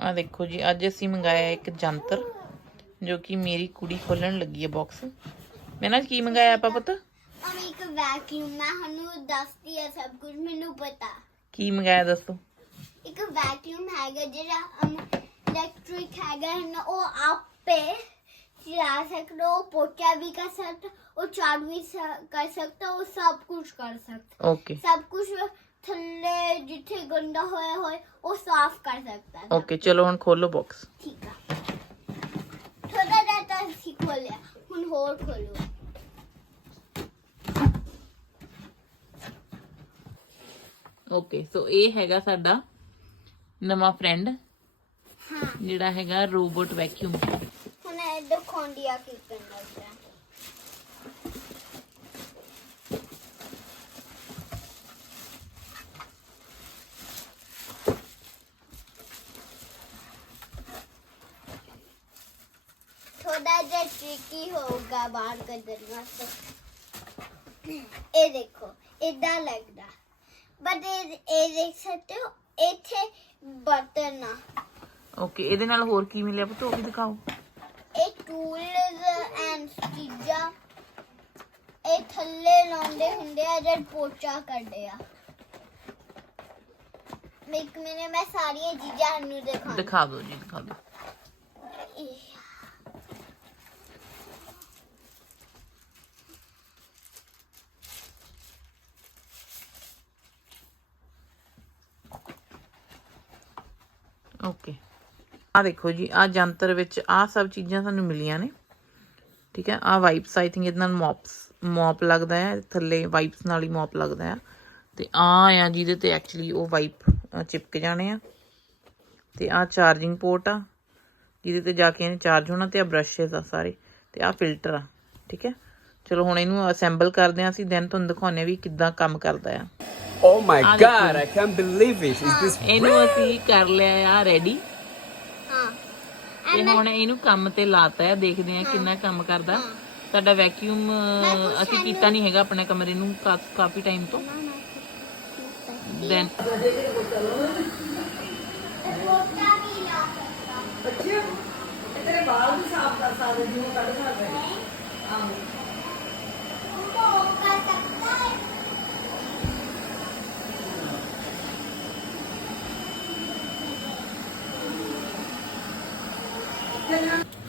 ਆ ਦੇਖੋ ਜੀ ਅੱਜ ਅਸੀਂ ਮੰਗਾਇਆ ਇੱਕ ਜੰਤਰ ਜੋ ਕਿ ਮੇਰੀ ਕੁੜੀ ਖੋਲਣ ਲੱਗੀ ਹੈ ਬਾਕਸ ਮੈਂ ਨਾ ਕੀ ਮੰਗਾਇਆ ਆਪਾਂ ਪੁੱਤ? ਇੱਕ ਵੈਕਿਊਮ ਮੈਂ ਤੁਹਾਨੂੰ ਦੱਸਦੀ ਆ ਸਭ ਕੁਝ ਮੈਨੂੰ ਪਤਾ। ਕੀ ਮੰਗਾਇਆ ਦੱਸੋ? ਇੱਕ ਵੈਕਿਊਮ ਹੈਗਾ ਜਿਹੜਾ ਇਲੈਕਟ੍ਰਿਕ ਹੈਗਾ ਨਾ ਉਹ ਆਪੇ ਚਲਾ ਸਕਦਾ ਉਹ ਪੋਚਾ ਵੀ ਕਰ ਸਕਦਾ ਉਹ ਝਾੜੂ ਵੀ ਸ- ਕਰ ਸਕਦਾ ਉਹ ਸਭ ਕੁਝ ਕਰ ਸਕਦਾ। ਓਕੇ ਸਭ ਕੁਝ ਥੱਲੇ ਜਿੱਥੇ ਗੰਦਾ ਹੋਇਆ ਹੋਏ ਉਹ ਸਾਫ਼ ਕਰ ਸਕਦਾ ਹੈ। ਓਕੇ ਚਲੋ ਹੁਣ ਖੋਲੋ ਬਾਕਸ ਠੀਕ ਆ। ਥੋੜਾ ਜਿਹਾ ਤਾਂ ਅਸੀਂ ਖੋਲਿਆ ਹੁਣ ਹੋਰ ਖੋਲੋ। ਓਕੇ ਸੋ ਇਹ ਹੈਗਾ ਸਾਡਾ ਨਵਾਂ ਫਰੈਂਡ ਹਾਂ। ਜਿਹੜਾ ਹੈਗਾ ਰੋਬੋਟ ਵੈਕਿਊਮ ਹੁਣ ਇਹ ਦਿਖਾਉਂਦੀ ਆ ਕੀ ਕਰਨਾ ਹੈ। ਥੋੜਾ ਜਿਹਾ ਟ੍ਰਿਕੀ ਹੋਊਗਾ ਬਾਹਰ ਕੱਢਣ ਵਾਸਤੇ। ਇਹ ਦੇਖੋ ਇਦਾਂ ਲੱਗਦਾ। ਬਟ ਇਹ ਦੇਖ ਸਕਦੇ ਹੋ ਇੱਥੇ ਬਟਨ ਆ ਓਕੇ ਇਹਦੇ ਨਾਲ ਹੋਰ ਕੀ ਮਿਲਿਆ ਪੁੱਤ? ਉਹ ਵੀ ਦਿਖਾਓ। ਇਹ ਟੂਲਸ ਐਂਡ ਚੀਜ਼ਾਂ ਇਹ ਥੱਲੇ ਲਾਉਂਦੇ ਹੁੰਦੇ ਆ ਜਦ ਪੋਚਾ ਕਰਦੇ ਆ। ਮੈਂ ਇੱਕ ਮਿੰਟ ਮੈਂ ਸਾਰੀਆਂ ਚੀਜ਼ਾਂ ਨੂੰ ਦਿਖਾਉਂ ਦਿਖਾ ਦਿਓ ਜੀ ਦਿਖਾ ਦਿਓ। ਓਕੇ। ਆ ਦੇਖੋ ਜੀ ਆ ਜੰਤਰ ਵਿੱਚ ਆ ਸਭ ਚੀਜ਼ਾਂ ਸਾਨੂੰ ਮਿਲੀਆਂ ਨੇ। ਠੀਕ ਹੈ ਆ ਵਾਈਪਸ ਆਈ ਥਿੰਕ ਇਹਦੇ ਨਾਲ ਮੌਪਸ ਮੌਪ ਲੱਗਦਾ ਹੈ, ਥੱਲੇ ਵਾਈਪਸ ਨਾਲ ਹੀ ਮੌਪ ਲੱਗਦਾ ਆ ਤੇ ਆ ਆ ਜਿਹਦੇ ਤੇ ਐਕਚੁਅਲੀ ਉਹ ਵਾਈਪ ਚਿਪਕ ਜਾਣੇ ਆ। ਤੇ ਆ ਚਾਰਜਿੰਗ ਪੋਰਟ ਆ, ਜਿਹਦੇ ਤੇ ਜਾ ਕੇ ਇਹਨੇ ਚਾਰਜ ਹੋਣਾ ਤੇ ਆ ਬ੍ਰਸ਼ਸ ਆ ਸਾਰੇ। ਤੇ ਆ ਫਿਲਟਰ ਆ, ਠੀਕ ਹੈ। ਚਲੋ ਹੁਣ ਇਹਨੂੰ ਅਸੈਂਬਲ ਕਰਦੇ ਆ ਅਸੀਂ ਦੈਨ ਤੁਹਾਨੂੰ ਦਿਖਾਉਣੇ ਵੀ ਕਿੱਦਾਂ ਕੰਮ ਕਰਦਾ ਆ। Oh my god, I can't believe it. Is this ਇਹਨੂੰ ਅਸੀਂ ਕਰ ਲਿਆ ਆ ਰੈਡੀ ਹਾਂ। ਤੇ ਹੁਣ ਇਹਨੂੰ ਕੰਮ ਤੇ ਲਾਤਾ ਹੈ ਦੇਖਦੇ ਆ ਕਿੰਨਾ ਕੰਮ ਕਰਦਾ। ਸਾਡਾ ਵੈਕਿਊਮ ਅਸੀਂ ਕੀਤਾ ਨਹੀਂ ਹੈਗਾ ਆਪਣੇ ਕਮਰੇ ਨੂੰ ਕਾ- ਕਾਫੀ ਟਾਈਮ ਤੋਂ। Then Bye.